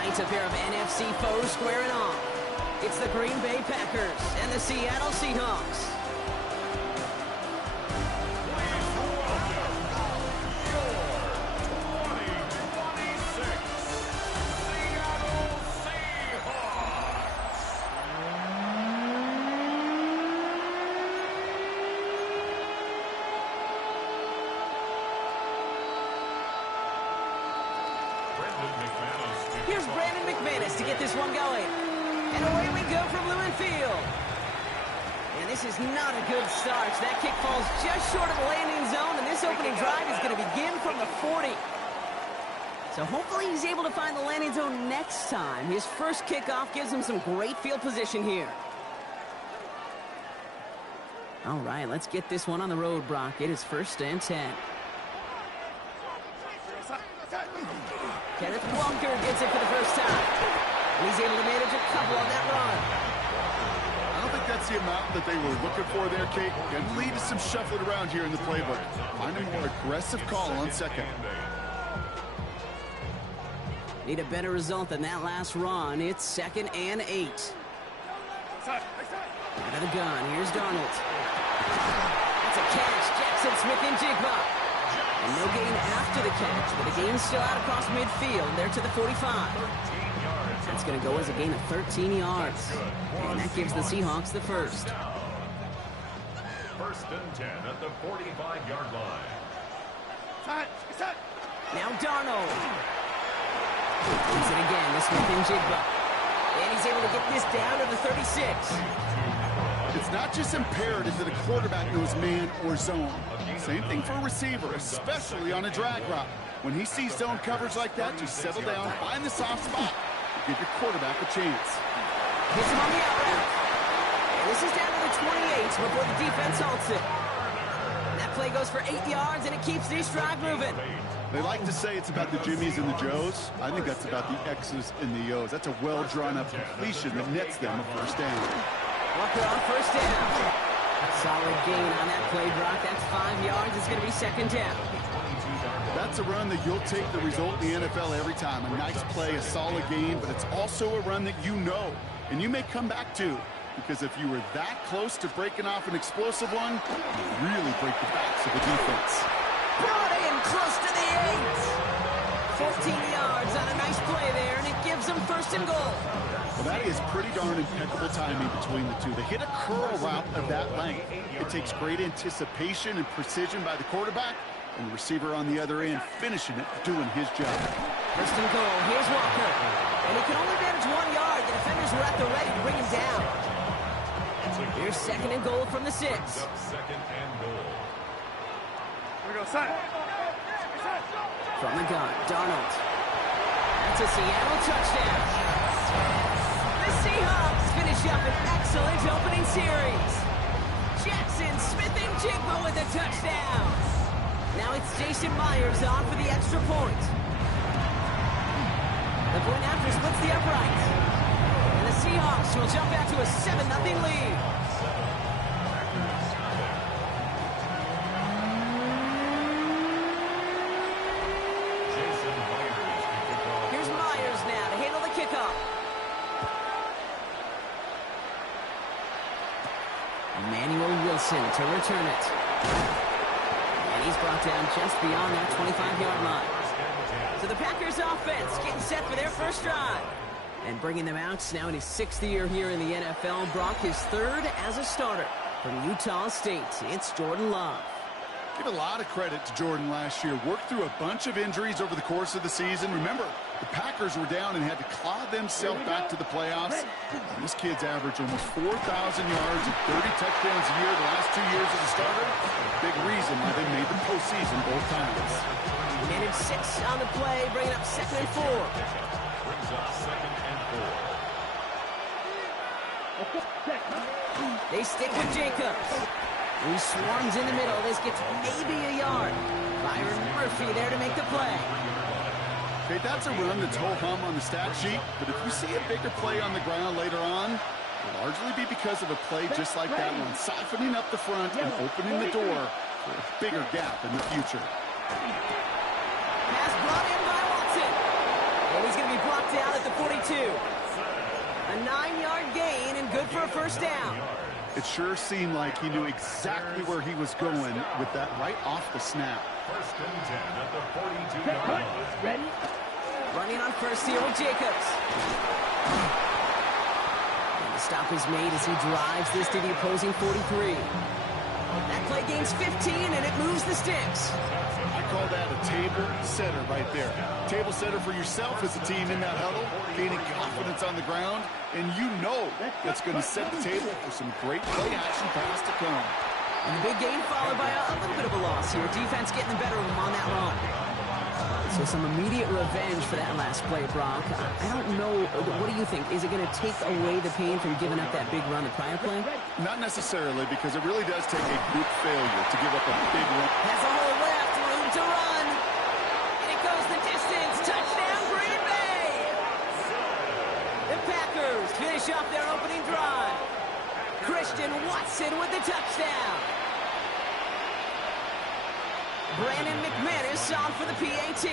Tonight's a pair of NFC foes squaring off. It's the Green Bay Packers and the Seattle Seahawks. Here's Brandon McManus to get this one going. And away we go from Lumen Field. And this is not a good start. That kick falls just short of the landing zone, and this opening drive is going to begin from the 40. So hopefully he's able to find the landing zone next time. His first kickoff gives him some great field position here. All right, let's get this one on the road, Brock. It is 1st and 10. Kenneth Walker gets it for the first time. And he's able to manage a couple on that run. I don't think that's the amount that they were looking for there, Kate. Going to lead to some shuffling around here in the playbook. Find a more aggressive call on second. Need a better result than that last run. It's 2nd and 8. Out of the gun. Here's Darnold. That's a catch. Jackson Smith-Njigba. And no gain after the catch, but the gain's still out across midfield. There to the 45. That's going to go as a gain of 13 yards. And that gives the Seahawks the first. 1st and 10 at the 45-yard line. Now Darnold. Brings it again to Smith-Njigba. And he's able to get this down to the 36. It's not just imperative that a quarterback knows man or zone. Same thing for a receiver, especially on a drag route. When he sees zone coverage like that, just settle down, find the soft spot, and give your quarterback a chance. Hits him on the out route. And this is down to the 28 before the defense halts it. That play goes for 8 yards, and it keeps this drive moving. They like to say it's about the Jimmies and the Joes. I think that's about the X's and the O's. That's a well-drawn-up completion that nets them a first down. Walker on first down. Solid gain on that play, Brock. That's 5 yards. It's going to be 2nd down. That's a run that you'll take the result in the NFL every time. A nice play, a solid gain, but it's also a run that you know, and you may come back to, because if you were that close to breaking off an explosive one, you really break the backs of the defense. Brought in close to the 8. 15 yards on a nice play there, and it gives them 1st and goal. Well, that is pretty darn impeccable timing between the two. They hit a curl route of that length. It takes great anticipation and precision by the quarterback, and the receiver on the other end finishing it, doing his job. 1st and goal. Here's Walker. And he can only manage 1 yard. The defenders were at the ready to bring him down. Here's 2nd and goal from the 6. 2nd and goal. Here we go, side. From the gun, Darnold. That's a Seattle touchdown. The Seahawks finish up an excellent opening series. Jackson Smith-Njigba with a touchdown. Now it's Jason Myers on for the extra point. The point after splits the upright. And the Seahawks will jump out to a 7-0 lead. Here's Myers now to handle the kickoff. Emmanuel Wilson to return it. And he's brought down just beyond that 25-yard line. So the Packers offense getting set for their first drive. And bringing them out now in his 6th year here in the NFL. Brock his 3rd as a starter from Utah State. It's Jordan Love. Give a lot of credit to Jordan last year. Worked through a bunch of injuries over the course of the season. Remember, the Packers were down and had to claw themselves back to the playoffs. And this kid's averaged almost 4,000 yards and 30 touchdowns a year the last 2 years as a starter. A big reason why they made the postseason both times. Managed 6 on the play, bringing up 2nd and 4. Brings up 2nd and 4. They stick with Jacobs. He swarms in the middle. This gets maybe a yard. Byron Murphy there to make the play. Okay, that's a run that's ho-hum on the stat sheet, but if you see a bigger play on the ground later on, it'll largely be because of a play just like that one, siphoning up the front and opening the door for a bigger gap in the future. Pass brought in by Watson. And he's going to be blocked out at the 42. A 9-yard gain and good for a first down. It sure seemed like he knew exactly where he was going with that right off the snap. First and 10 at the 42-yard line. Ready? Running on first here with Jacobs. And the stop is made as he drives this to the opposing 43. That play gains 15, and it moves the sticks. I call that a table setter right there. Table setter for yourself as a team in that huddle, gaining confidence on the ground, and you know that's going to set the table for some great play-action pass to come. And the big gain followed by a little bit of a loss here. Defense getting the better of him on that run. So some immediate revenge for that last play, Brock. I don't know. What do you think? Is it going to take away the pain from giving up that big run the prior play? Not necessarily, because it really does take a group failure to give up a big run. Has a hole left, room to run. And it goes the distance. Touchdown, Green Bay! The Packers finish off their opening drive. Christian Watson with the touchdown. Brandon McManus on for the PAT.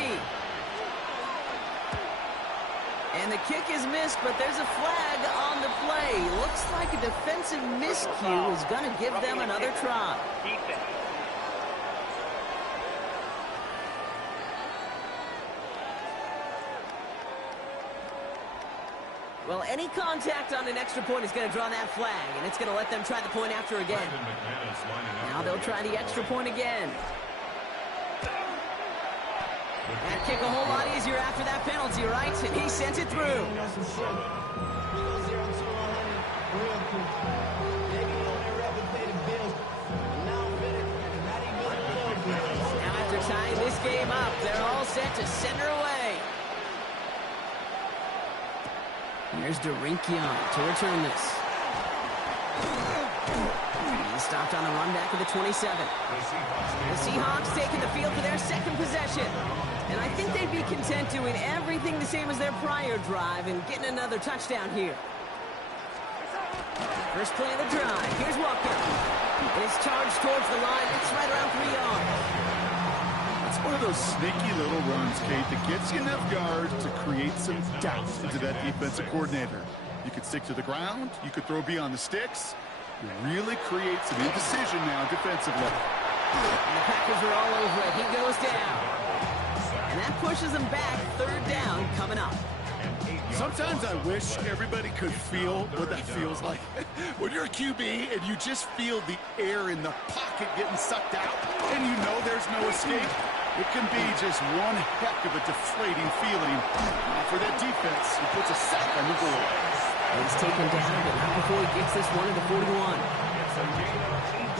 And the kick is missed, but there's a flag on the play. Looks like a defensive miscue is going to give them another try. Well, any contact on an extra point is going to draw that flag, and it's going to let them try the point after again. Now they'll try the extra point again. That kick a whole lot easier after that penalty, right? And he sent it through. Now after tying this game up, they're all set to send her away. Here's Derinkian to return this. He stopped on a run back of the 27. The Seahawks taking the field for their second possession. And I think they'd be content doing everything the same as their prior drive and getting another touchdown here. First play of the drive. Here's Walker. It's charged towards the line. It's right around 3 yards. It's one of those sneaky little runs, Kate, that gets you enough yards to create some doubt into that defensive coordinator. You could stick to the ground. You could throw beyond the sticks. You really create some indecision now defensively. And the Packers are all over it. He goes down. And that pushes them back. Third down coming up. Sometimes I wish everybody could feel what that feels like. When you're a QB and you just feel the air in the pocket getting sucked out and you know there's no escape, it can be just one heck of a deflating feeling for that defense who puts a sack on the board. He's taken down, but not before he gets this one to the 41.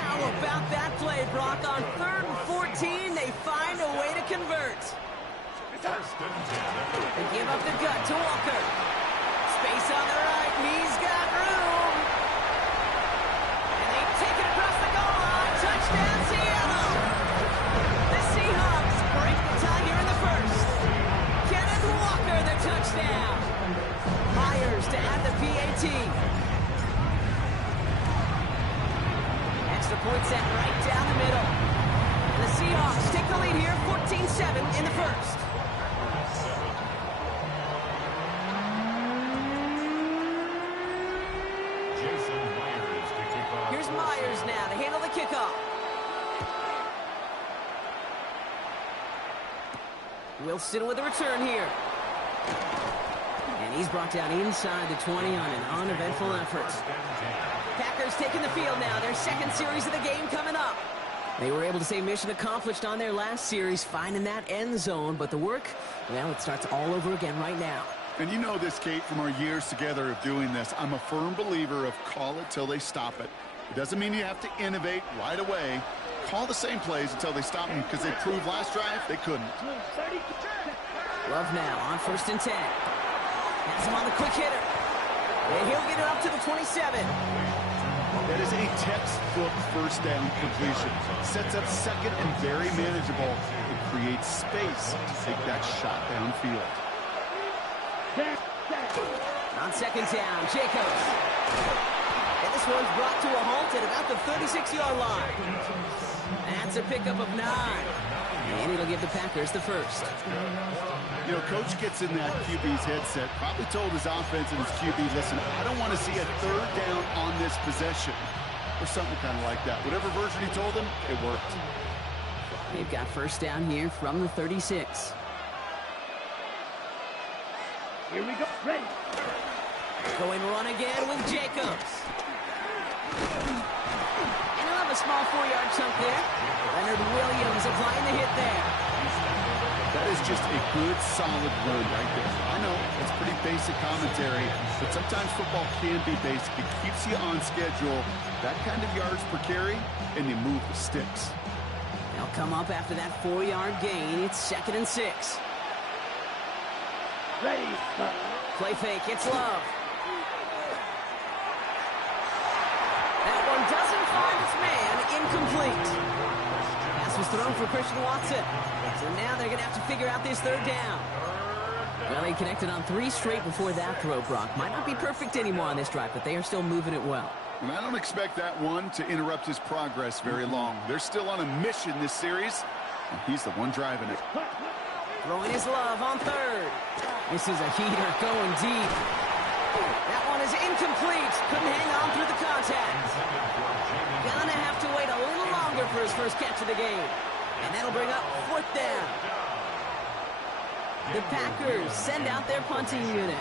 How about that play, Brock? On 3rd and 14, they find a way to convert. They give up the gut to Walker. Space on the right, and he's got room. And they take it across the goal line. Touchdown, Seattle. The Seahawks break the tie here in the first. Kenneth Walker, the touchdown. Myers to add the PAT. Extra point set right down the middle. And the Seahawks take the lead here, 14-7 in the first. Here's Myers now to handle the kickoff. Wilson with a return here. And he's brought down inside the 20 on an uneventful effort. Packers taking the field now. Their second series of the game coming up. They were able to say mission accomplished on their last series, finding that end zone. But the work, well, it starts all over again right now. And you know this, Kate, from our years together of doing this. I'm a firm believer of call it till they stop it. It doesn't mean you have to innovate right away. Call the same plays until they stop them, because they proved last drive they couldn't. Love now on 1st and 10. Has him on the quick hitter. And he'll get it up to the 27. That is a textbook first down completion. Sets up second and very manageable. It creates space to take that shot downfield. On 2nd down, Jacobs. And this one's brought to a halt at about the 36-yard line. That's a pickup of 9. And it'll give the Packers the first. You know, coach gets in that QB's headset, probably told his offense and his QB, listen, I don't want to see a third down on this possession. Or something kind of like that. Whatever version he told him, it worked. They've got first down here from the 36. Here we go. Ready. Going run again with Jacobs. And he'll have a small 4-yard chunk there. Leonard Williams applying the hit there. That is just a good, solid run right there. I know, it's pretty basic commentary, but sometimes football can be basic. It keeps you on schedule, that kind of yards per carry, and you move the sticks. They'll come up after that 4-yard gain. It's 2nd and 6. Ready. Play fake. It's Love. That one doesn't find its man. Incomplete. Pass was thrown for Christian Watson. So now they're going to have to figure out this third down. Well, they connected on 3 straight before that throw, Brock. Might not be perfect anymore on this drive, but they are still moving it well. And I don't expect that one to interrupt his progress very long. They're still on a mission this series, and he's the one driving it. Throwing his Love on 3rd. This is a heater going deep. That one is incomplete. Couldn't hang on through the contact. Gonna have to wait a little longer for his first catch of the game. And that'll bring up 4th down. The Packers send out their punting unit.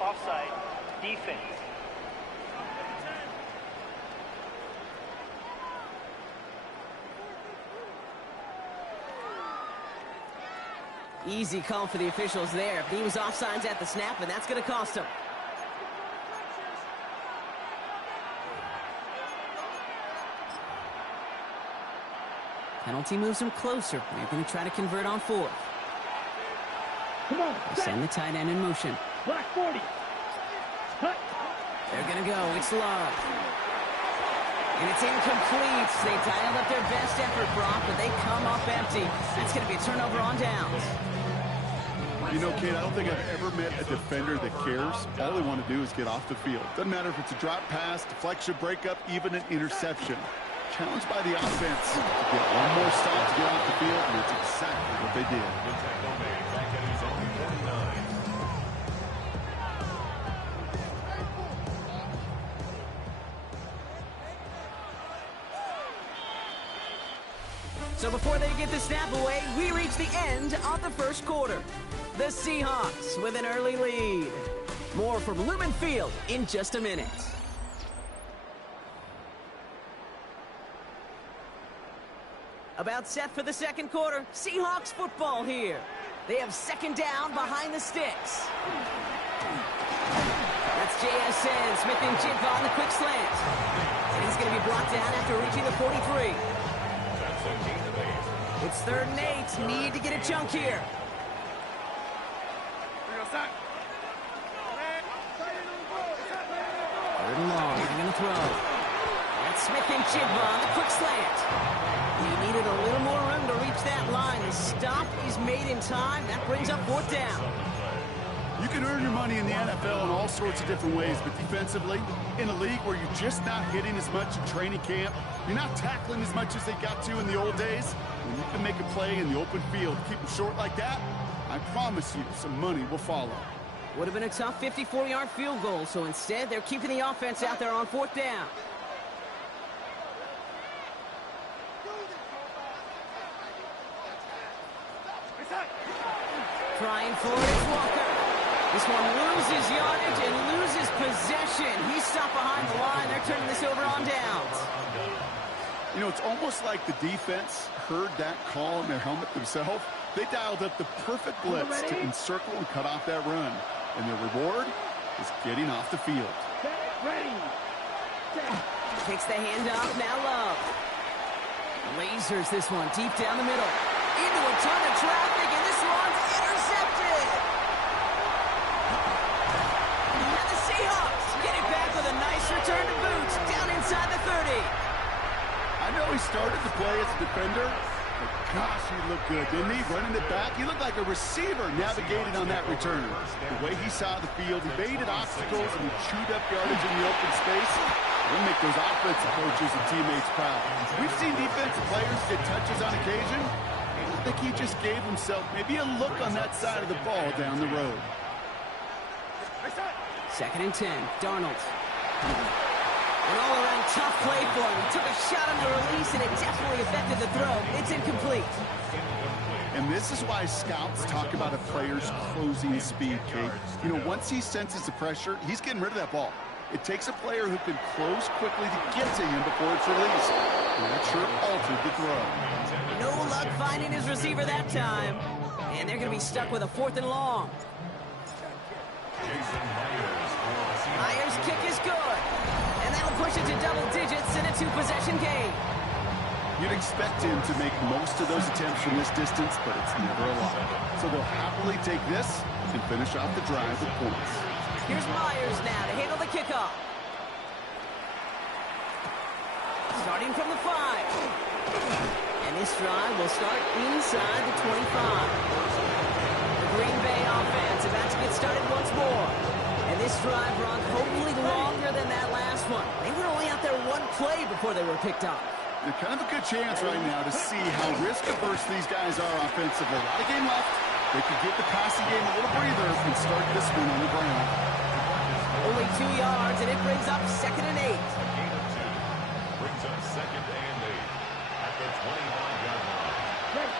Offside. Defense. Easy call for the officials there. He was offsides at the snap, and that's going to cost him. Penalty moves him closer. They're going to try to convert on 4th. Come on. They send the tight end in motion. Black 40. Cut. They're going to go. It's Love. And it's incomplete. They dialed up their best effort, Brock, but they come up empty. That's going to be a turnover on downs. You know, Kate, I don't think I've ever met a defender that cares. All they want to do is get off the field. Doesn't matter if it's a drop pass, deflection, breakup, even an interception. Challenged by the offense to get one more stop to get off the field, and it's exactly what they did. So before they get the snap away, we reach the end of the first quarter. The Seahawks with an early lead. More from Lumen Field in just a minute. About set for the second quarter. Seahawks football here. They have 2nd down behind the sticks. That's JSN. Smith and Jigba on the quick slant. And he's going to be brought down after reaching the 43. It's 3rd and 8. Need to get a chunk here. Set. 3rd and long. They're going to throw. That's Smith and Jigba on the quick slant. He needed a little more room to reach that line. The stop is made in time. That brings up 4th down. You can earn your money in the NFL in all sorts of different ways, but defensively, in a league where you're just not hitting as much in training camp, you're not tackling as much as they got to in the old days, when you can make a play in the open field, keep them short like that, I promise you some money will follow. Would have been a tough 54-yard field goal, so instead they're keeping the offense out there on 4th down. Trying for it is Walker. This one loses yardage and loses possession. He's stopped behind the line. They're turning this over on downs. You know, it's almost like the defense heard that call in their helmet themselves. They dialed up the perfect blitz to encircle and cut off that run. And their reward is getting off the field. Ready. Takes the handoff, now Love. Lasers this one deep down the middle. Into a ton of traffic, and this one's intercepted. And the Seahawks get it back with a nice return to boot down inside the 30. I know he started to play as a defender, But gosh, he looked good, didn't he? Running it back. He looked like a receiver navigating on that return. The way he saw the field, he baited obstacles and he chewed up yardage in the open space. It'll make those offensive coaches and teammates proud. We've seen defensive players get touches on occasion. I think he just gave himself maybe a look on that side of the ball down the road. 2nd and 10, Darnold. An all-around tough play for him. He took a shot on the release, and it definitely affected the throw. It's incomplete. And this is why scouts talk about a player's closing speed, Kate. You know, once he senses the pressure, he's getting rid of that ball. It takes a player who can close quickly to get to him before it's released. And that sure altered the throw. No luck finding his receiver that time. And they're going to be stuck with a 4th and long. Myers' kick is good. And that'll push it to double digits in a 2-possession game. You'd expect him to make most of those attempts from this distance, but it's never a lot. So they'll happily take this and finish off the drive with points. Here's Myers now to handle the kickoff. Starting from the 5. And this drive will start inside the 25. The Green Bay offense about to get started once more. And this drive run hopefully longer than that last one. They were only out there one play before they were picked off. They're kind of a good chance right now to see how risk-averse these guys are offensively. A lot of game left. They could give the passing game a little breather and start this one on the ground. Only 2 yards, and it brings up 2nd and 8. Brings up 2nd and 8 at the 25-yard line.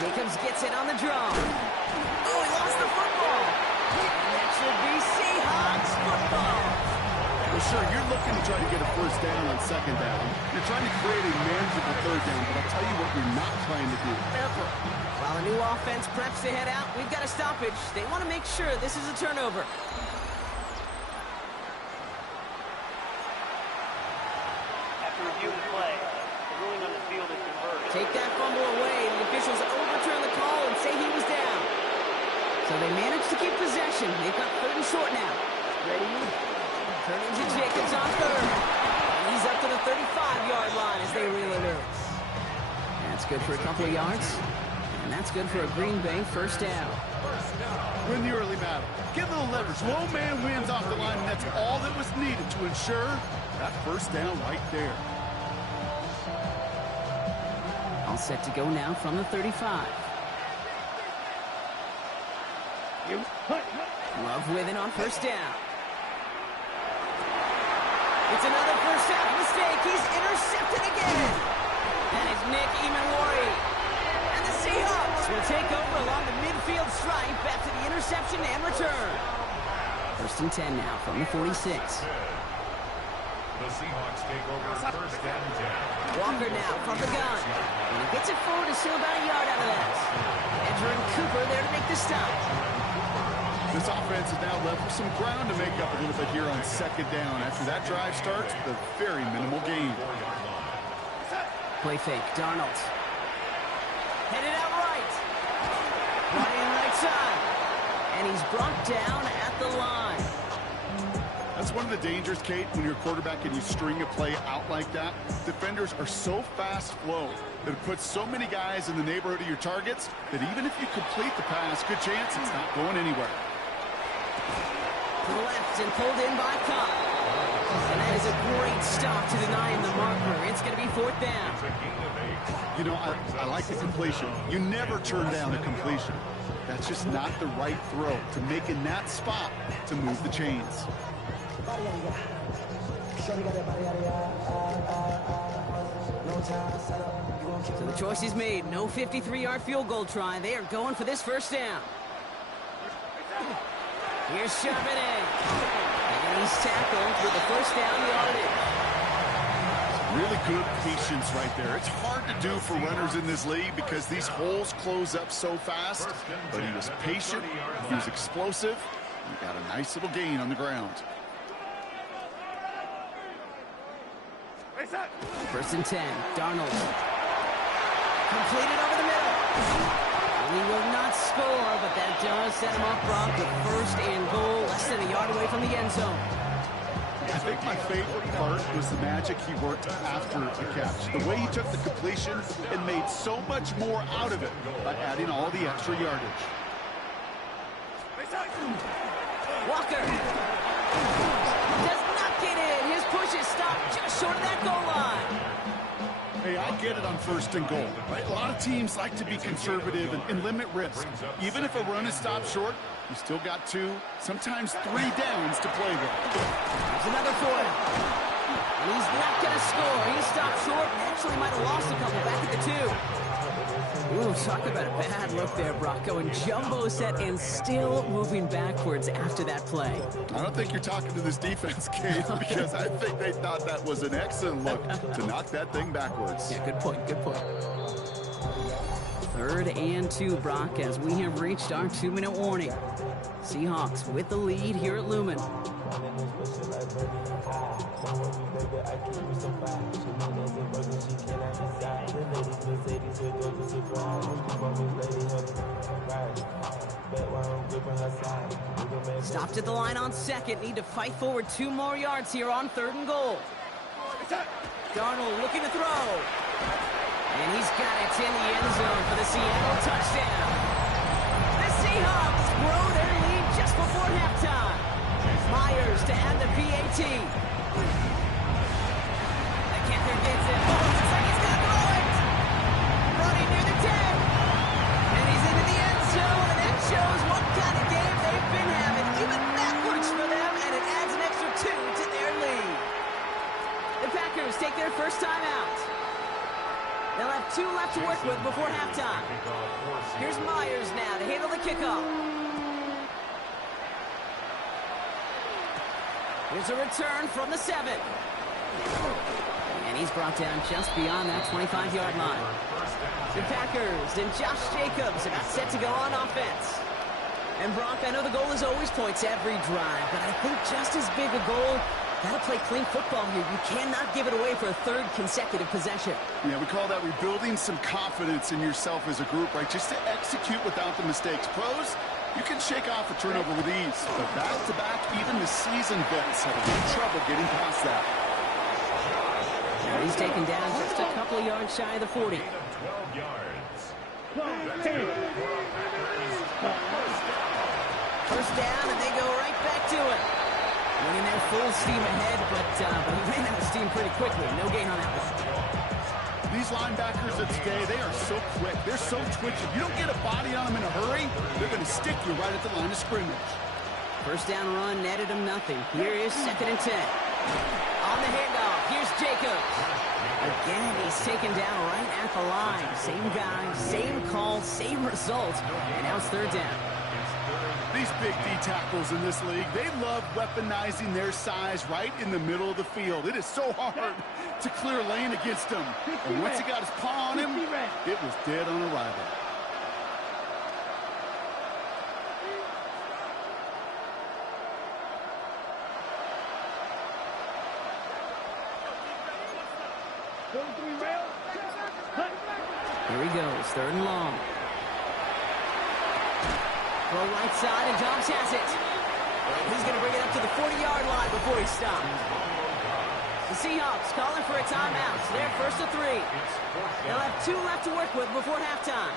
Jacobs gets it on the drum. Oh, he lost the football. And that should be Seahawks football. Well, sure, you're looking to try to get a first down on 2nd down. You're trying to create a manageable 3rd down, but I'll tell you what you're not trying to do. Ever. While the new offense preps to head out, we've got a stoppage. They want to make sure this is a turnover. After reviewing the play, the ruling on the field is reversed. Take that fumble away. The officials overturn the call and say he was down. So they managed to keep possession. They've got 3rd and short now. Ready? Turning to Jacobs on 3rd. And he's up to the 35-yard line as they reel it in. That's good for a couple of yards. And that's good for a Green Bay first down. Win the early battle. Get a little leverage. Low man wins off the line, and that's all that was needed to ensure that first down right there. All set to go now from the 35. Love with it on first down. It's another first down mistake. He's intercepted again. That is Nick Emmanwori. And the Seahawks will take over along the midfield stripe after the interception and return. 1st and 10 now from the 46. The Seahawks take over 1st and 10. Walker now from the gun. And he gets it forward to still about a yard out of that. Edgerrin Cooper there to make the stop. This offense is now left with some ground to make up a little bit here on 2nd down. After that drive starts, the very minimal gain. Play fake, Darnold. Headed out right. Running right side. And he's brought down at the line. That's one of the dangers, Kate, when you're a quarterback and you string a play out like that. Defenders are so fast flow that it puts so many guys in the neighborhood of your targets that even if you complete the pass, good chance it's not going anywhere. To the left and pulled in by Cobb. And that is a great stop to deny him the marker. It's going to be 4th down. You know, I like the completion. You never turn down a completion. That's just not the right throw to make in that spot to move the chains. So the choice is made. No 53-yard field goal try. They are going for this first down. Here's Charbonnet. And he's tackled with the first down yardage. Really good patience right there. It's hard to do for runners in this league because these holes close up so fast. But he was patient. He was explosive. He got a nice little gain on the ground. 1st and 10. Darnold. Completed over the middle. He will not score, but that does set him up, Brock, with 1st and goal, less than a yard away from the end zone. I think my favorite part was the magic he worked after the catch. The way he took the completion and made so much more out of it by adding all the extra yardage. Walker does not get in. His push is stopped just short of that goal line. Hey, I get it on 1st and goal, right? A lot of teams like to be conservative and limit risk. Even if a run is stopped short, you still got 2, sometimes 3 downs to play with. There's another for him. And he's not going to score. He stopped short. Actually might have lost a couple back at the 2. Ooh, talk about a bad look there, Brock. Going jumbo set and still moving backwards after that play. I don't think you're talking to this defense, Kate, because I think they thought that was an excellent look to knock that thing backwards. Yeah, good point, good point. 3rd and 2, Brock, as we have reached our 2-minute warning. Seahawks with the lead here at Lumen. Stopped at the line on 2nd. Need to fight forward 2 more yards here on 3rd and goal. Darnold looking to throw. And he's got it in the end zone for the Seattle touchdown. The Seahawks grow their lead just before halftime. Myers to add the PAT. The Panther gets it. Oh, looks like he's going to throw it. Running near the 10. And he's into the end zone, and that shows what kind of game they've been having. Even that works for them, and it adds an extra 2 to their lead. The Packers take their first time out. They'll have 2 left to work with before halftime. Here's Myers now to handle the kickoff. Here's a return from the 7. And he's brought down just beyond that 25-yard line. The Packers and Josh Jacobs about set to go on offense. And Brock, I know the goal is always points every drive, but I think just as big a goal, gotta play clean football here. You cannot give it away for a 3rd consecutive possession. Yeah, we call that rebuilding some confidence in yourself as a group, right? Just to execute without the mistakes. Pros, you can shake off a turnover with ease. But back-to-back, even the seasoned vets have a little trouble getting past that. Now he's taken down just a couple of yards shy of the 40. 12 yards. First down, and they go right back to it. Running their full steam ahead, but he ran out of steam pretty quickly. No gain on that one. These linebackers of today, they are so quick. They're so twitchy. You don't get a body on them in a hurry, they're going to stick you right at the line of scrimmage. First down run netted him nothing. Here is 2nd and 10. On the handoff, here's Jacobs. Again, he's taken down right at the line. Same guy, same call, same result. And now it's 3rd down. These big D tackles in this league, they love weaponizing their size right in the middle of the field. It is so hard to clear lane against him. And once he got his paw on him, it was dead on arrival. Here he goes, 3rd and long. Throw right side, and Dobbs has it. And he's going to bring it up to the 40-yard line before he stops. The Seahawks calling for a timeout. So they're 1st and 3. They'll have 2 left to work with before halftime.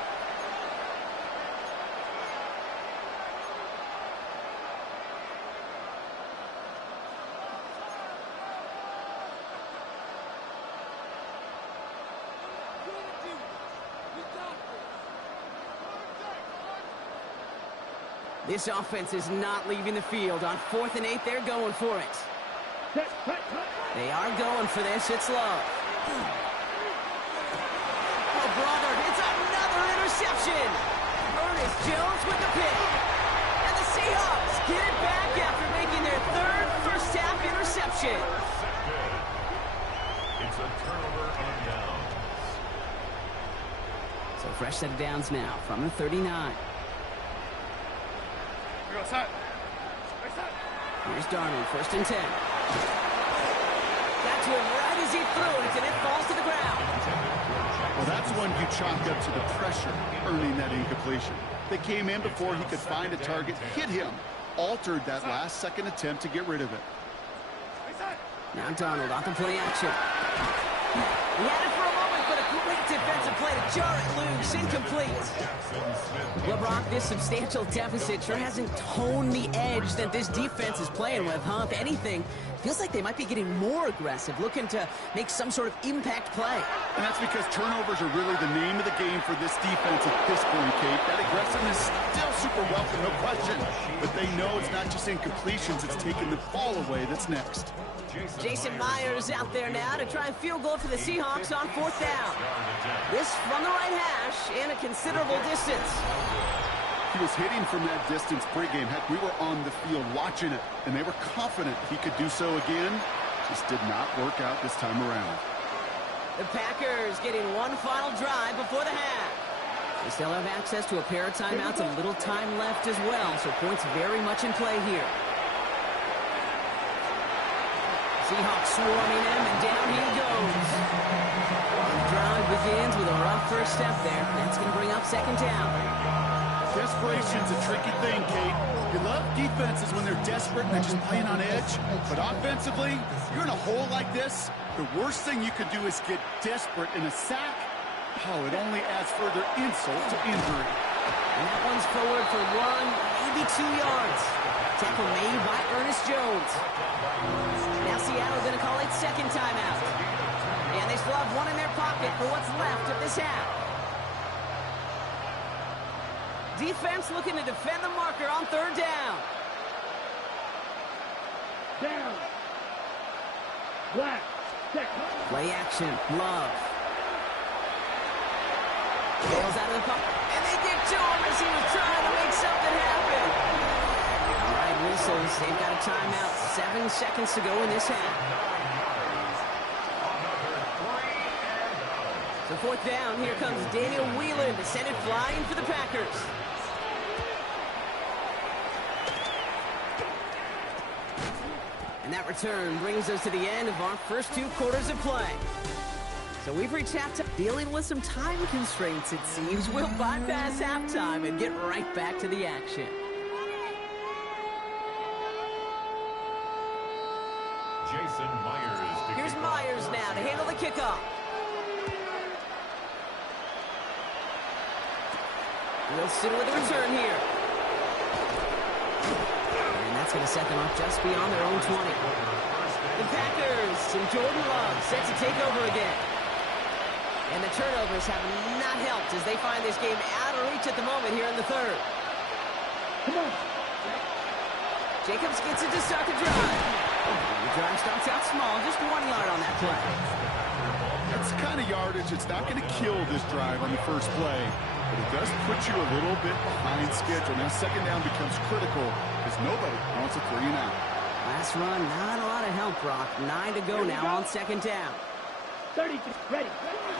This offense is not leaving the field. On 4th and 8, they're going for it. They are going for this. It's Love. Oh, brother, it's another interception. Ernest Jones with the pick. And the Seahawks get it back after making their 3rd first-half interception. It's a turnover on downs. So fresh set of downs now from the 39. Here's Darnold, 1st and 10. Got to him right as he threw it, and it falls to the ground. Well, that's one you chalked up to the pressure, earning that incompletion. They came in before he could find a target, hit him, altered that last-second attempt to get rid of it. Now Donald off the play action. He had it for a moment, but a great defensive play to jar it loose. Incomplete. Well, Brock, this substantial deficit sure hasn't toned the edge that this defense is playing with, huh? If anything, feels like they might be getting more aggressive, looking to make some sort of impact play. And that's because turnovers are really the name of the game for this defense at this point, Kate. That aggressiveness is still super welcome, no question. But they know it's not just incompletions, it's taking the ball away that's next. Jason Myers out there now to try and field goal for the Seahawks on 4th down. This from the right hash and a considerable distance. He was hitting from that distance pregame. Heck, we were on the field watching it, and they were confident he could do so again. Just did not work out this time around. The Packers getting one final drive before the half. They still have access to a pair of timeouts, a little time left as well, so points very much in play here. Seahawks swarming him, and down he goes. The drive begins with a rough first step there. That's going to bring up 2nd down. Desperation's a tricky thing, Kate. You love defenses when they're desperate and they're just playing on edge. But offensively, you're in a hole like this, the worst thing you could do is get desperate in a sack. Oh, it only adds further insult to injury. And that one's forward for 1, maybe 2 yards. Tackle made by Ernest Jones. Now Seattle going to call it 2nd timeout. And they still have one in their pocket for what's left of this half. Defense looking to defend the marker on 3rd down. Down. Black. Check. Play action. Love. Bails out of the pocket. And they get to him as he was trying to make something happen. All right, whistles. They've got a timeout. 7 seconds to go in this half. So 4th down. Here comes Daniel Whelan to send it flying for the Packers. And that return brings us to the end of our first 2 quarters of play. So we've reached halftime. Dealing with some time constraints, it seems. We'll bypass halftime and get right back to the action. Jason Myers. Here's Myers now to handle the kickoff. Wilson with a return here. And that's going to set them up just beyond their own 20. The Packers and Jordan Love set to take over again. And the turnovers have not helped as they find this game out of reach at the moment here in the 3rd. Come on. Jacobs gets it to start the drive. The drive starts out small, just 1 yard on that play. That's the kind of yardage it's not going to kill this drive on the first play, but it does put you a little bit behind schedule. Now 2nd down becomes critical because nobody wants a 3 and out. Last run, not a lot of help, Brock. 9 to go now on 2nd down. 30, ready.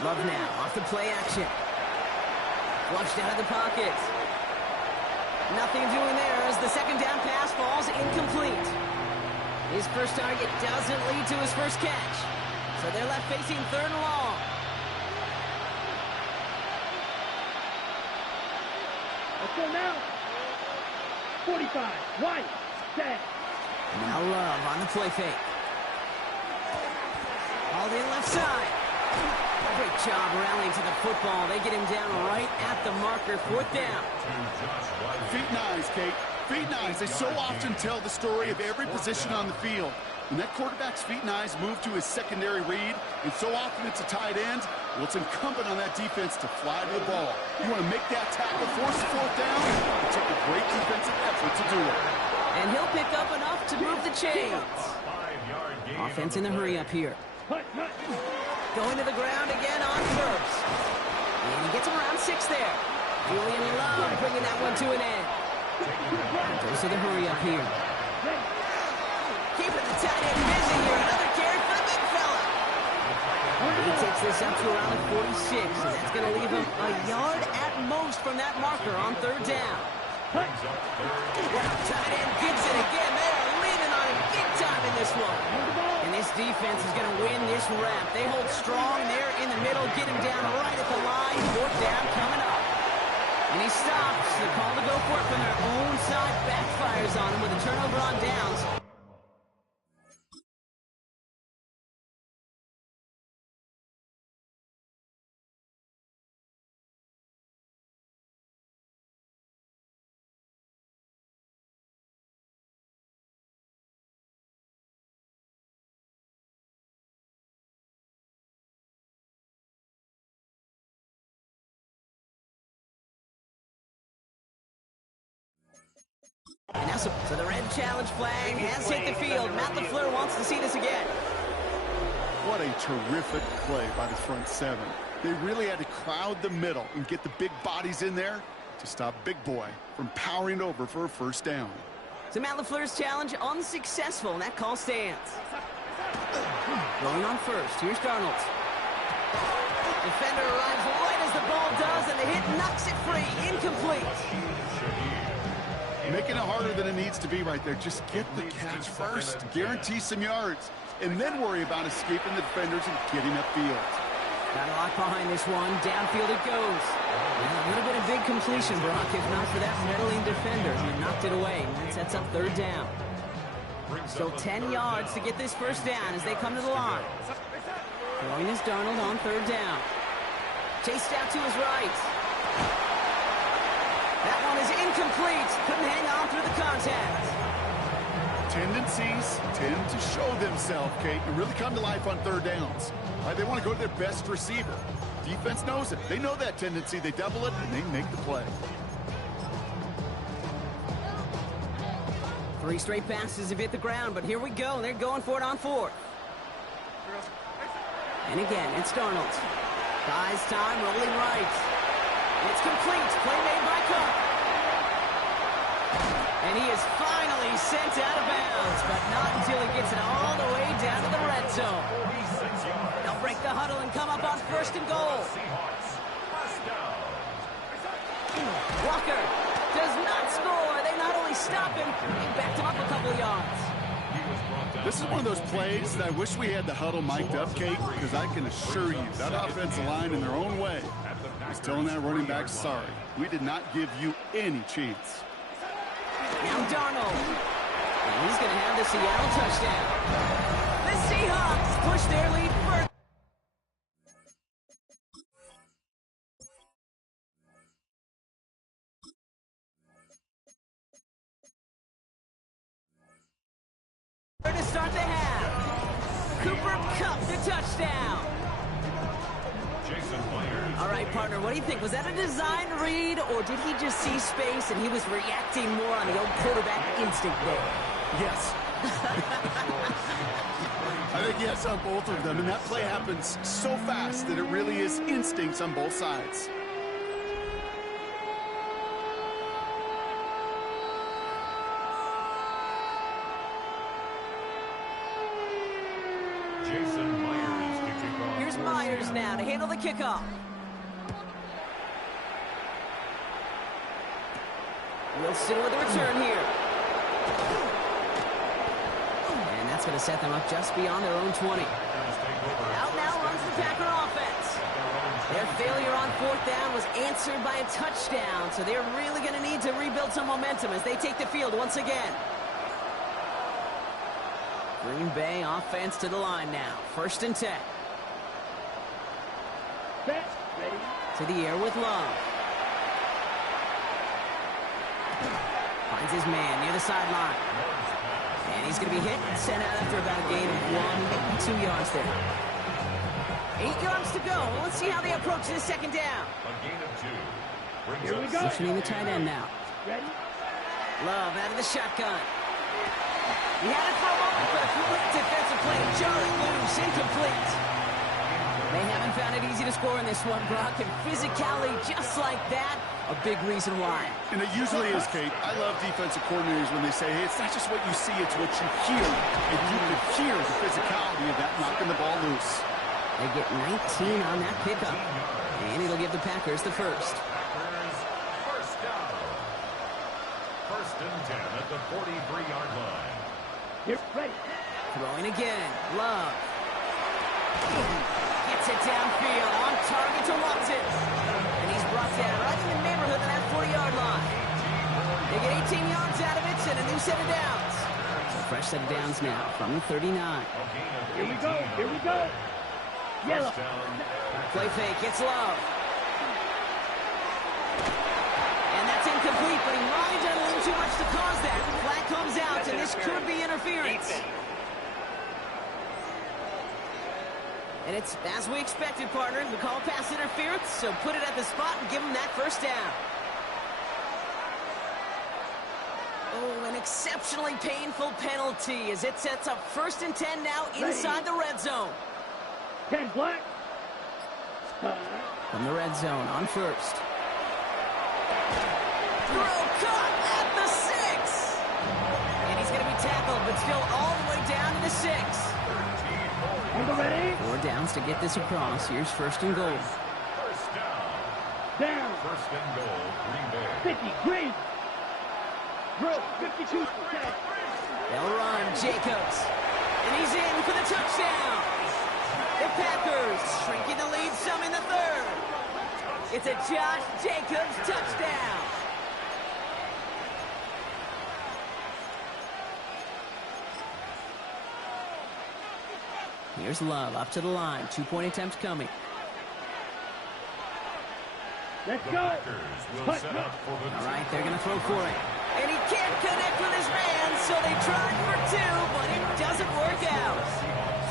Love now, off the play action. Flushed out of the pocket. Nothing doing there as the 2nd down pass falls incomplete. His first target doesn't lead to his first catch. So they're left facing 3rd and long. Let's go now. 45, White, set. Now Love on the play fake. Hauled in left side. Great job rallying to the football. They get him down right at the marker. 4th down. Feet and eyes, Kate. Feet and eyes. They so often tell the story of every position on the field. When that quarterback's feet and eyes move to his secondary read, and so often it's a tight end, well, it's incumbent on that defense to fly to the ball. You want to make that tackle, force the 4th down, and take a great defensive effort to do it. And he'll pick up enough to move the chains. Offense in the hurry up here. Going to the ground again on first. And he gets him around 6 there. Julian Love bringing that one to an end. Goes to the hurry up here. Keeping the tight end busy here. Another carry for the big fella. He takes this up to around the 46, and that's going to leave him a yard at most from that marker on 3rd down. Tight end gets it again. They are leaning on him big time in this one. And this defense is going to win this rep. They hold strong there in the middle, get him down right at the line. 4th down coming up. And he stops. The call to go for it from their own side backfires on him with a turnover on downs. And now, so the red challenge flag has hit the field. Matt LaFleur wants to see this again. What a terrific play by the front seven. They really had to crowd the middle and get the big bodies in there to stop Big Boy from powering over for a first down. So Matt LaFleur's challenge unsuccessful, and that call stands. Going on first, here's Darnold. Defender arrives right as the ball does, and the hit knocks it free. Incomplete. Making it harder than it needs to be right there. Just get the catch first, guarantee some yards, and then worry about escaping the defenders and getting upfield. Got a lock behind this one. Downfield it goes. And a little bit of big completion, Brock, if not for that meddling defender who knocked it away. And that sets up third down. Still 10 yards to get this first down as they come to the line. Throwing is Darnold on third down. Chased out to his right. That one is incomplete. Couldn't hang on through the contact. Tendencies tend to show themselves, Kate, and really come to life on third downs. They want to go to their best receiver. Defense knows it. They know that tendency. They double it, and they make the play. 3 straight passes have hit the ground, but here we go. They're going for it on fourth. And again, it's Darnold. Buys time, rolling right. It's complete. Play made by Cook. And he is finally sent out of bounds, but not until he gets it all the way down to the red zone. They'll break the huddle and come up on first and goal. Walker does not score. They not only stop him, they backed him up a couple of yards. This is one of those plays that I wish we had the huddle mic'd up, Kate, because I can assure you that offensive line in their own way is telling that running back, sorry, we did not give you any chance. Now Darnold. And he's going to have the Seattle touchdown. The Seahawks push their lead further. To start the half. Cooper Kupp, the touchdown. Jason Myers. All right, partner, what do you think? Was that a design read, or did he just see space and he was reacting more on the old quarterback instinct there? Yes. I think yes on both of them, and that play happens so fast that it really is instincts on both sides. Jason Myers to kick off. Here's Myers now to handle the kickoff. Wilson with a return here. And that's going to set them up just beyond their own 20. Out now runs the Packer offense. Their failure on fourth down was answered by a touchdown, so they're really going to need to rebuild some momentum as they take the field once again. Green Bay offense to the line now. First and 10. Set. Ready. To the air with Love. Finds his man near the sideline. And he's going to be hit and sent out after about a gain of 2 yards there. 8 yards to go. Well, let's see how they approach this second down. A gain of 2. Brings Here we up go. Positioning the tight end now. Ready. Love out of the shotgun. He had it for a moment, but a quick defensive play. Jarring loose, incomplete. They haven't found it easy to score in this one, Brock, and physicality just like that, a big reason why. And it usually is, Kate. I love defensive coordinators when they say, hey, it's not just what you see, it's what you hear. And you can hear the physicality of that knocking the ball loose. They get 19 on that pickup, and it'll give the Packers the first. Packers first down. First and 10 at the 43-yard line. Here. Ready. Throwing again. Love. Gets it downfield. On target to Watson. And he's brought down right in the neighborhood of that 40-yard line. They get 18 yards out of it and a new set of downs. So fresh set of downs now from the 39. Here we go. Here we go. Yellow. First down. Play fake. It's Love. And that's incomplete, but he might have done a little too much to cause that. Flag comes out, and this could be interference. And it's as we expected, partner. We call pass interference, so put it at the spot and give him that first down. Oh, and exceptionally painful penalty as it sets up 1st and 10 now inside the red zone. 10 black. From the red zone on 1st. Throw caught at the 6. And he's going to be tackled, but still all the way down to the 6. On the ready. 4 downs to get this across. Here's 1st and goal. First down. Down. 1st and goal, Green Bay. 50, Green. Drill, 52%. They'll run, Jacobs. And he's in for the touchdown. The Packers shrinking the lead some in the 3rd. It's a Josh Jacobs touchdown. Here's Love up to the line. 2-point attempt coming. Let's The go. Packers will set up for the All right, they're going to throw for it. And he can't connect with his man, so they tried for 2, but it doesn't work out.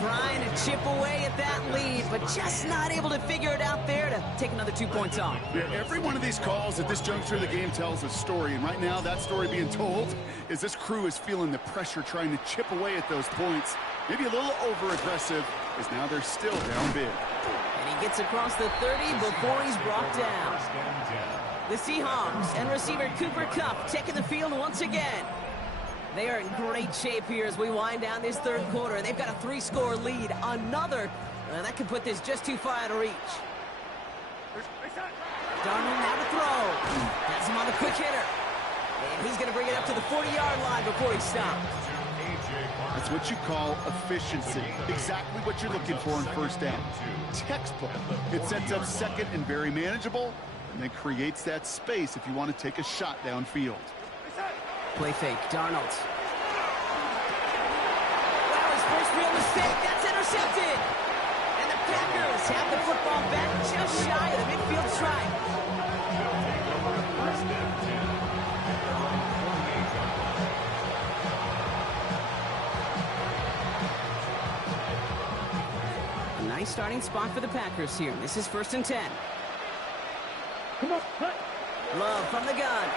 Trying to chip away at that lead, but just not able to figure it out there to take another 2 points off. Yeah, every one of these calls at this juncture of the game tells a story, and right now that story being told is this crew is feeling the pressure trying to chip away at those points. Maybe a little over-aggressive, as now they're still down big. And he gets across the 30 before he's brought down. The Seahawks and receiver Cooper Kupp taking the field once again. They are in great shape here as we wind down this 3rd quarter. They've got a 3-score lead. Another, that could put this just too far out of reach. Darnold now to throw. Has him on the quick hitter. And he's going to bring it up to the 40-yard line before he stops. That's what you call efficiency. Exactly what you're looking for in 1st down. Textbook. It sets up 2nd and very manageable, and then creates that space if you want to take a shot downfield. Play fake, Darnold. Wow, his first real mistake. That's intercepted. And the Packers have the football back just shy of the midfield stripe. A nice starting spot for the Packers here. This is 1st and 10. Come on, cut. Love from the gun.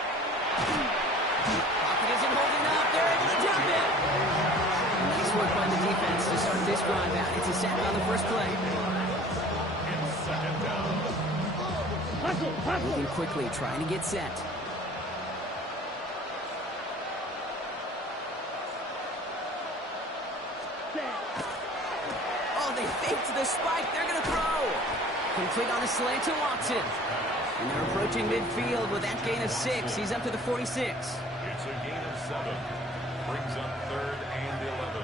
Pocket isn't holding up. They're able to drop it. Nice work by the defense to start this drive out. It's a sack on the first play. Hustle. Moving quickly, trying to get set. Oh, they faked the spike. They're going to throw. Complete on the slant to Watson. And they're approaching midfield with that gain of 6. He's up to the 46. It's a gain of 7. Brings up 3rd and 11.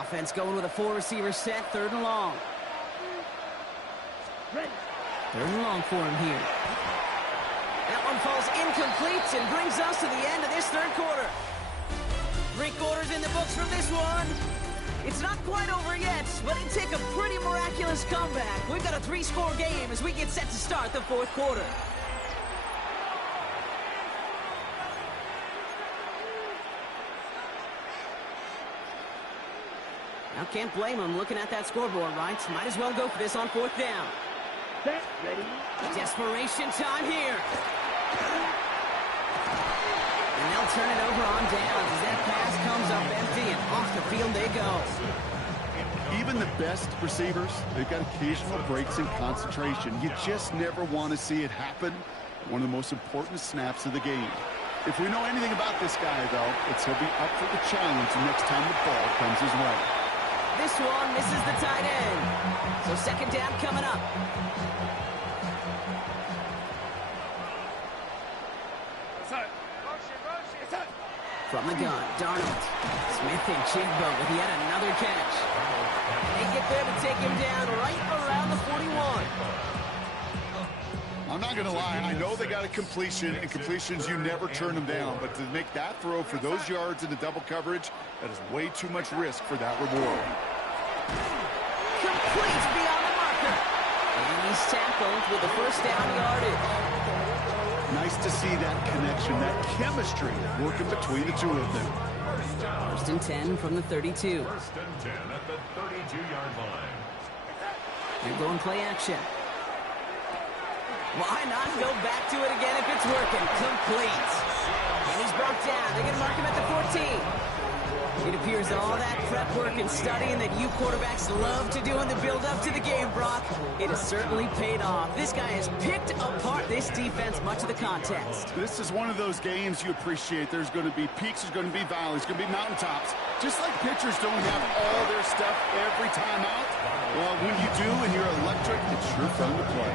Offense going with a 4-receiver set. 3rd and long. 3rd and long for him here. That one falls incomplete and brings us to the end of this 3rd quarter. 3 quarters in the books from this one. It's not quite over yet, but it'd take a pretty miraculous comeback. We've got a 3-score game as we get set to start the 4th quarter. Now can't blame him looking at that scoreboard, right? Might as well go for this on 4th down. Set, ready. Desperation time here. And they'll turn it over on downs as that pass comes up empty and off the field they go. Even the best receivers, they've got occasional breaks in concentration. You just never want to see it happen. One of the most important snaps of the game. If we know anything about this guy, though, it's he'll be up for the challenge the next time the ball comes his way. This one misses the tight end. So 2nd down coming up. From the gun, Darnold. Smith and Chigbo with yet another catch. They get there to take him down right around the 41. I'm not going to lie. I know they got a completion, and completions, you never turn them down. But to make that throw for those yards in the double coverage, that is way too much risk for that reward. Complete beyond the marker. And he's tackled with the 1st down yardage. Nice to see that connection, that chemistry working between the two of them. 1st and 10 from the 32. 1st and 10 at the 32-yard line. They're going play action. Why not go back to it again if it's working? Complete. And he's brought down. They're going to mark him at the 14. It appears all that prep work and studying that you quarterbacks love to do in the build-up to the game, Brock, it has certainly paid off. This guy has picked apart this defense much of the contest. This is one of those games you appreciate. There's going to be peaks, there's going to be valleys, there's going to be mountaintops. Just like pitchers don't have all their stuff every time out, well, when you do and you're electric, it's sure fun to play.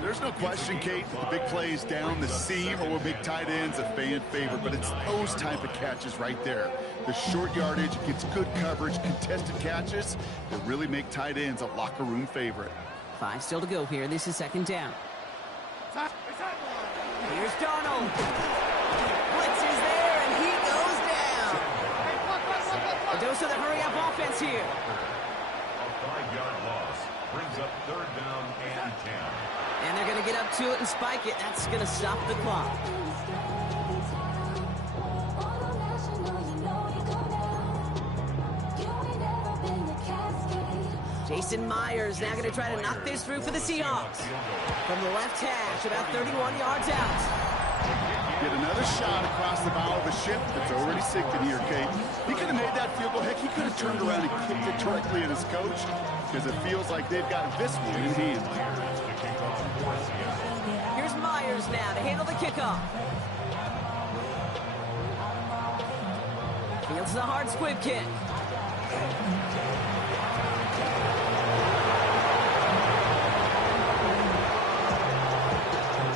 There's no question, Kate, the big plays down the seam or big tight ends a fan favorite, but it's those type of catches right there. The short yardage, gets good coverage, contested catches that really make tight ends a locker room favorite. 5 still to go here. This is second down. Here's Darnold. Blitz is there, and he goes down. A dose of the hurry-up offense here. A 5-yard loss brings up third down and 10. And they're going to get up to it and spike it. That's going to stop the clock. Jason Myers now going to try to knock this through for the Seahawks. From the left hash, about 31 yards out. Get another shot across the bow of a ship that's already sinking here, Kate. He could have made that field goal. Heck, he could have turned around and kicked it directly at his coach because it feels like they've got this one in hand. Here's Myers now to handle the kickoff. Fields the hard squib kick.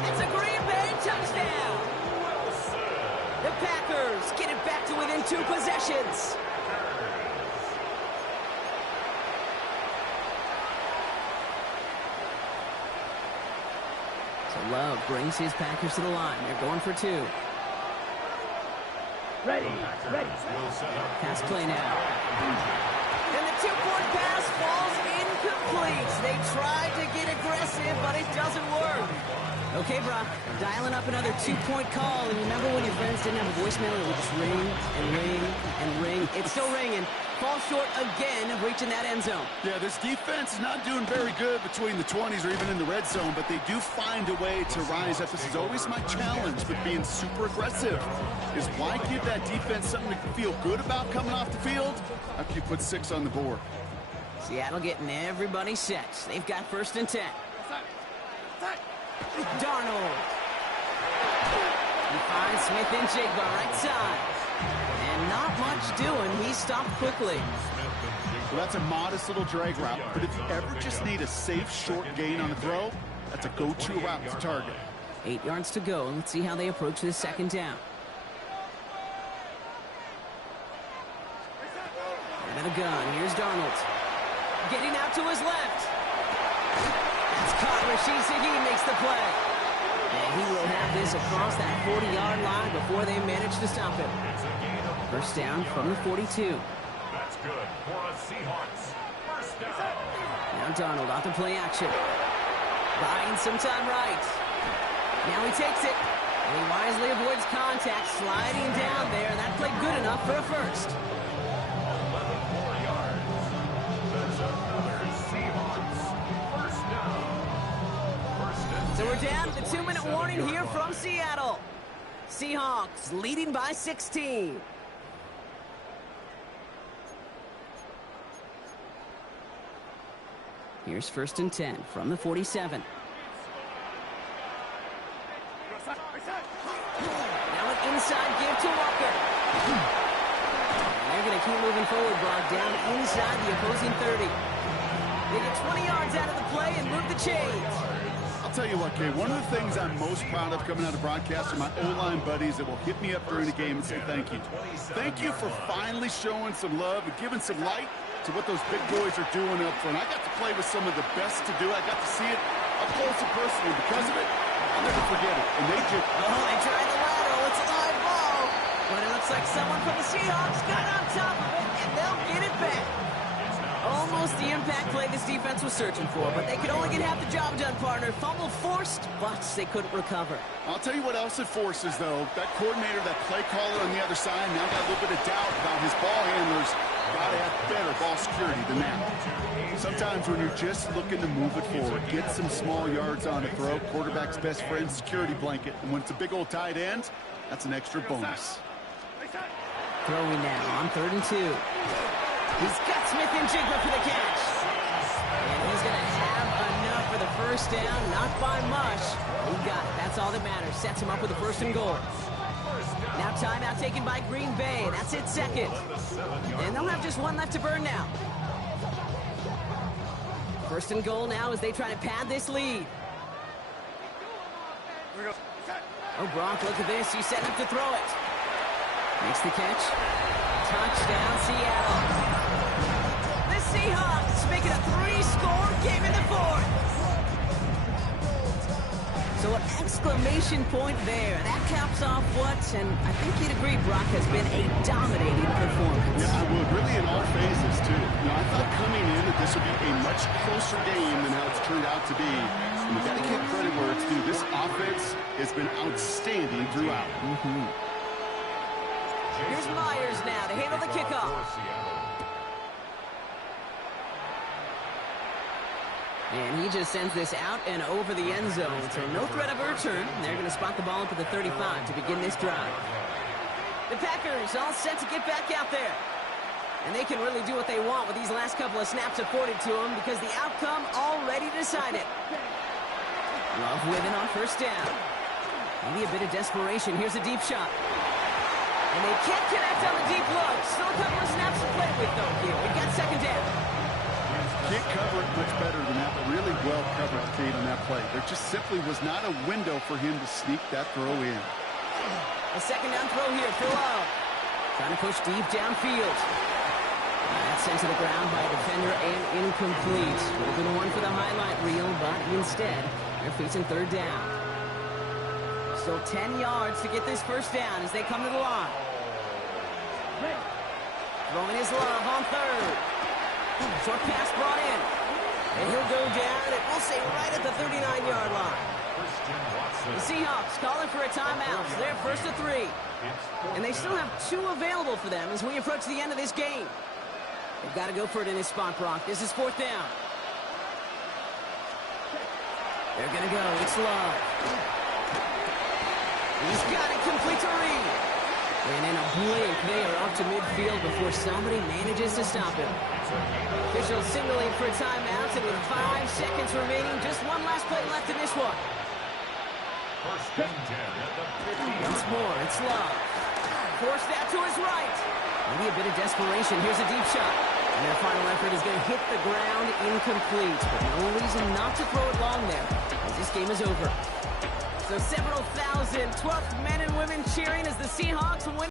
It's a Green Bay touchdown. The Packers get it back to within 2 possessions. So Love brings his Packers to the line. They're going for 2. Ready. Pass play now. And the 2-point pass falls incomplete. They tried to get aggressive, but it doesn't work. Okay, Brock, dialing up another 2-point call. And remember when your friends didn't have a voicemail, it would just ring and ring and ring. It's still ringing. Falls short again of reaching that end zone. Yeah, this defense is not doing very good between the 20s or even in the red zone, but they do find a way to rise up. This is always my challenge with being super aggressive, is why give that defense something to feel good about coming off the field after you put 6 on the board. Seattle getting everybody set. They've got first and 10. Darnold. He finds Smith and Jigba right side. And not much doing. He stopped quickly. Well, that's a modest little drag route, but if you ever just need a safe short gain on the throw, that's a go-to route to target. 8 yards to go. Let's see how they approach this second down. Out of the gun. Here's Darnold. Getting out to his left. That's caught. Rashid Shaheed makes the play. And he will have this across that 40-yard line before they manage to stop him. First down from the 42. That's good for a Seahawks. First down. Now Darnold off the play action. Buying some time right. Now he takes it. And he wisely avoids contact, sliding down there. And that played good enough for a first. 11 more yards. That's another Seahawks. First down. First and So we're down to the 2-minute warning here from Seattle. Seahawks leading by 16. Here's first and 10 from the 47. Now an inside give to Walker. And they're going to keep moving forward, Brock, down inside the opposing 30. They get 20 yards out of the play and move the chains. I'll tell you what, Kay, one of the things I'm most proud of coming out of broadcast are my O-line buddies that will hit me up during the game and say thank you. Thank you for finally showing some love and giving some light to what those big boys are doing up front. I got to play with some of the best to do it. I got to see it up close and personal. Because of it, I'll never forget it. And they just... Oh, they tried the lateral. It's a live ball. But it looks like someone from the Seahawks got on top of it, and they'll get it back. Almost the impact exact play this defense was searching for, but they could only get half the job done, partner. Fumble forced, but they couldn't recover. I'll tell you what else it forces, though. That coordinator, that play caller on the other side, now got a little bit of doubt about his ball handlers. Got to have better ball security than that. Sometimes when you're just looking to move it forward, get some small yards on the throw, quarterback's best friend, security blanket. And when it's a big old tight end, that's an extra bonus. Throwing now on 3rd and 2. He's got Smith and Jigba for the catch. And he's going to have enough for the first down, not by much. He got it. That's all that matters. Sets him up with a 1st and goal. Now timeout taken by Green Bay. That's it, 2nd. And they'll have just one left to burn now. 1st and goal now as they try to pad this lead. Oh, Gronk, look at this. He's setting up to throw it. Makes the catch. Touchdown, Seattle. The Seahawks making a 3-score game in the 4th. So an exclamation point there. That caps off what, and I think you'd agree, Brock, has been a dominating performance. Yeah, I would. Really in all phases, too. I thought coming in that this would be a much closer game than how it's turned out to be. And we've got to give credit where it's due. This offense has been outstanding throughout. Here's Myers now to handle the kickoff. And he just sends this out and over the end zone. So no threat of a return. They're going to spot the ball up at the 35 to begin this drive. The Packers all set to get back out there. And they can really do what they want with these last couple of snaps afforded to them because the outcome already decided. Love with it on 1st down. Maybe a bit of desperation. Here's a deep shot. And they can't connect on the deep look. Still a couple of snaps to play with, though, here. We've got 2nd down. Can't cover it much better than that, but really well covered, Kate, on that play. There just simply was not a window for him to sneak that throw in. A 2nd down throw here for Love. Trying to push deep downfield. That's sent to the ground by a defender and incomplete. Would have been one for the highlight reel, but instead, they're facing 3rd down. Still 10 yards to get this 1st down as they come to the line. Throwing his Love on 3rd. Short pass brought in. And he'll go down, and we'll say right at the 39-yard line. The Seahawks calling for a timeout. So they're 1st and 3. And they still have 2 available for them as we approach the end of this game. They've got to go for it in this spot, Brock. This is 4th down. They're going to go. It's Love. He's got it complete to Reed. And in a blink, they are up to midfield before somebody manages to stop him. Officials signaling for a timeout, and with 5 seconds remaining, just one last play left in this one. 1st and 10 at the 50. Once more, it's Love. Forced out to his right. Maybe a bit of desperation. Here's a deep shot. And their final effort is going to hit the ground incomplete. But no reason not to throw it long there, as this game is over. So several thousand 12th men and women cheering as the Seahawks win.